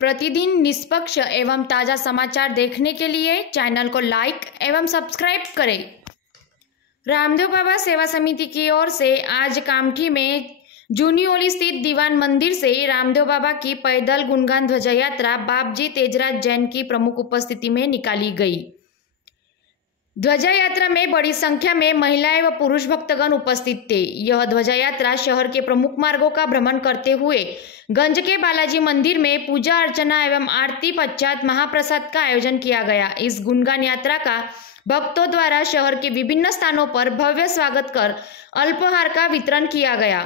प्रतिदिन निष्पक्ष एवं ताज़ा समाचार देखने के लिए चैनल को लाइक एवं सब्सक्राइब करें। रामदेव बाबा सेवा समिति की ओर से आज कामठी में जूनीओली स्थित दीवान मंदिर से रामदेव बाबा की पैदल गुणगान ध्वजा यात्रा बापजी तेजराज जैन की प्रमुख उपस्थिति में निकाली गई। ध्वजा यात्रा में बड़ी संख्या में महिलाएं व पुरुष भक्तगण उपस्थित थे। यह ध्वजा यात्रा शहर के प्रमुख मार्गों का भ्रमण करते हुए गंज के बालाजी मंदिर में पूजा अर्चना एवं आरती पश्चात महाप्रसाद का आयोजन किया गया। इस गुणगान यात्रा का भक्तों द्वारा शहर के विभिन्न स्थानों पर भव्य स्वागत कर अल्पाहार का वितरण किया गया।